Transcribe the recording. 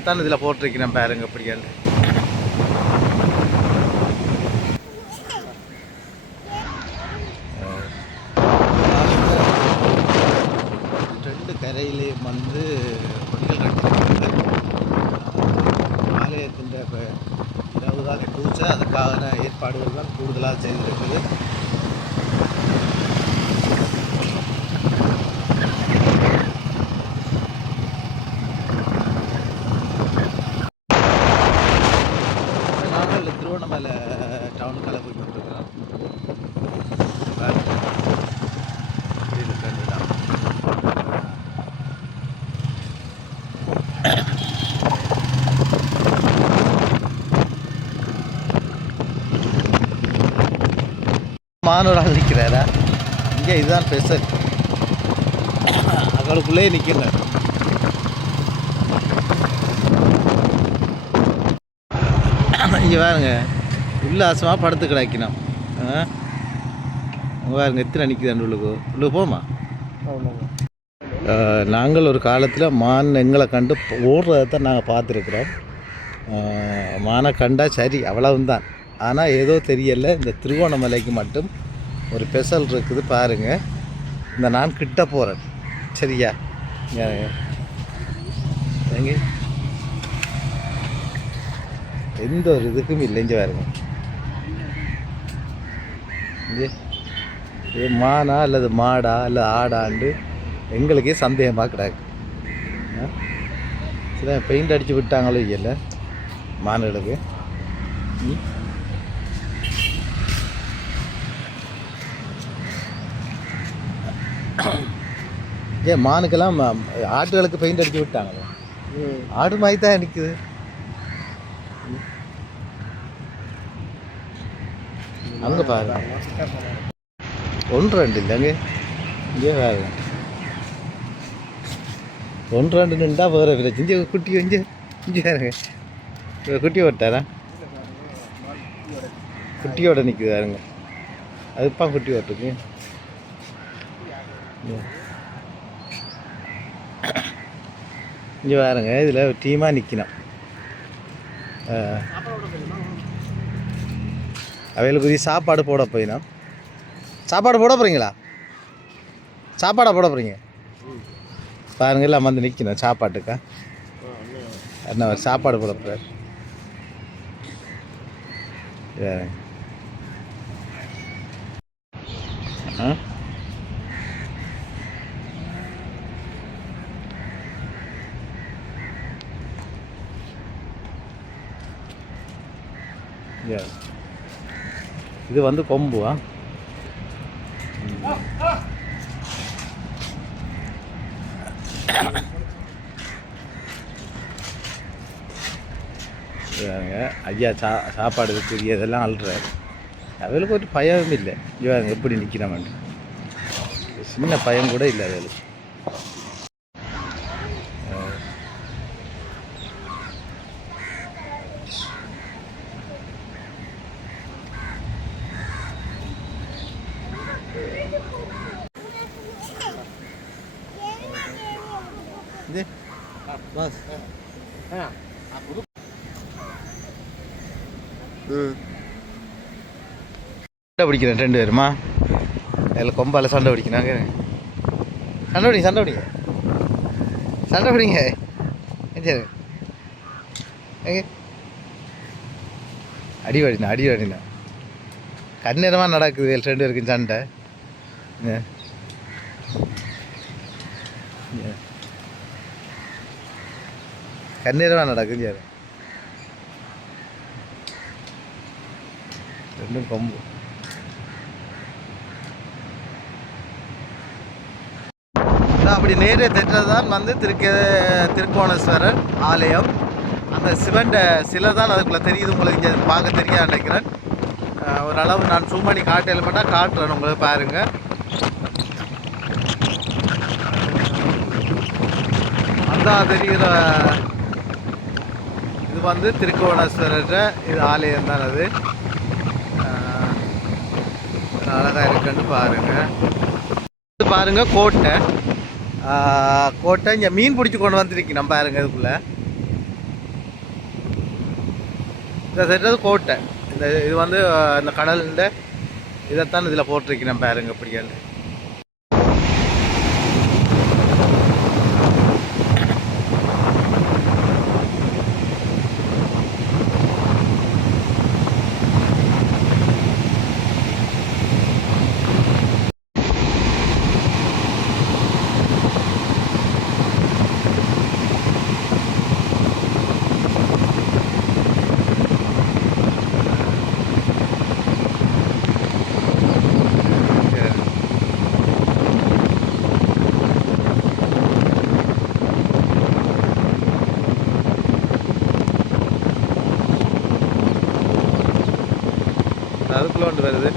தான் இதில் போட்டிருக்கிறேன் பாருங்க அப்படியாண்டு ரெண்டு கரையிலேயும் வந்து கொடிகள் கட்டிருக்காங்க ஆலயத்தின் இருபதாம் பூஜை அதுக்கான ஏற்பாடுகள் தான் கூடுதலாக செய்திருக்குது மானூராக நிற்கிறாரா இங்கே இதுதான் ஸ்பெஷல் அவங்களுக்குள்ளே நிற்கல இங்கே பாருங்க. உல்லாசமாக படுத்து கிடக்கணும் ஆ? பாருங்க எத்தனை நிற்குது உள்ளுக்கு? உள்ளே போமா நாங்கள் ஒரு காலத்தில் மான் எங்களை கண்டு ஓடுறதை தான் நாங்கள் பார்த்துருக்குறோம். மானை கண்டால் சரி அவ்வளவுதான். ஆனால் ஏதோ தெரியலை இந்த திருவோணமலைக்கு மட்டும் ஒரு ஸ்பெஷல் இருக்குது பாருங்கள் இந்த நான் கிட்ட போகிறேன் சரியா? எங்க? எந்த ஒரு இதுக்கும் இல்லை பாருங்க. இது மானா அல்லது மாடா அல்லது ஆடாண்டு எங்களுக்கே சந்தேகமாக கிடக்கு. ஆ? பெயிண்ட் அடித்து விட்டாங்களோ இல்லை மானுகளுக்கு. ஏன் மானுக்கெல்லாம் ஆட்டுகளுக்கு பெயிண்ட் அடித்து விட்டாங்களோ. ஆடு மாதிரி தான் நிற்குது அங்கே பாருங்க ஒன்று ரெண்டு இல்லைங்க. இங்கே பாருங்க ஒன்று ரெண்டு நின்றா வேறு பிரச்சனை இங்கே குட்டி இங்கே இங்கே பாருங்க. குட்டி ஓட்டாரா? குட்டியோட நிற்குது பாருங்க. அதுப்பா குட்டி ஓட்டுக்கு இங்கே பாருங்க இதில் டீமாக நிற்கணும் அவைகளுக்கு உரிய சாப்பாடு போட போயினோம். சாப்பாடு போட போகிறீங்களா சாப்பாடாக போட போகிறீங்க பாருங்க எல்லாம் வந்து நிற்கணும் சாப்பாட்டுக்கா. என்ன சாப்பாடு போட போகிறார் ஆ? இது வந்து கொம்புவா? இவங்க ஐயா சா சாப்பாடு வச்சு இதெல்லாம் அழுறாரு அவளுக்கு ஒரு பயமும் இல்லை. இவங்க எப்படி நிற்கிறாமட்டு சின்ன பயம் கூட இல்லை அவளுக்கு. இது? பஸ். சண்டை பிடிக்கிறேன் ரெண்டு பேருமா? அதில் கொம்பால் சண்டை பிடிக்கிறாங்க சண்டை பிடிங்க சண்டை பிடிங்க. சண்டை பிடிங்க. சரி எங்க அடி வாடினா அடி வாடினா கண்ணீரமாக நடக்குது ரெண்டு பேருக்கும் சண்டை. Yeah. ஏ. கண்ணீரமாக நடக்குது சரி ரெண்டும் கொம்பு அப்படி நேரே தெற்றது தான் வந்து திருக்க திருக்கோணேஸ்வரர் ஆலயம் அந்த சிவன் சிலை தான் அதுக்குள்ளே தெரியுது உங்களுக்கு இங்கே பார்க்க தெரியாது நினைக்கிறேன் ஓரளவு நான் zoom காட்டையில் காட்டல மட்டும் காட்டுறேன் உங்களுக்கு பாருங்கள் அந்த தெரிகிற இது வந்து திருக்கோணேஸ்வரர் இது ஆலயம் தான் அது. அழகாக இருக்குன்னு பாருங்க. இது பாருங்க கோட்டை. கோட்டை இங்கே மீன் பிடிச்சி கொண்டு வந்துருக்கு. நம்ம பாருங்கள் இதுக்குள்ளே. இந்த செட்டது கோட்டை. இந்த இது வந்து இந்த கடலில் இதைத்தான் இதில் போட்டிருக்கிறேன் பாருங்கள் இப்படியாண்டு அதுக்குள்ள ஒன்று வருது.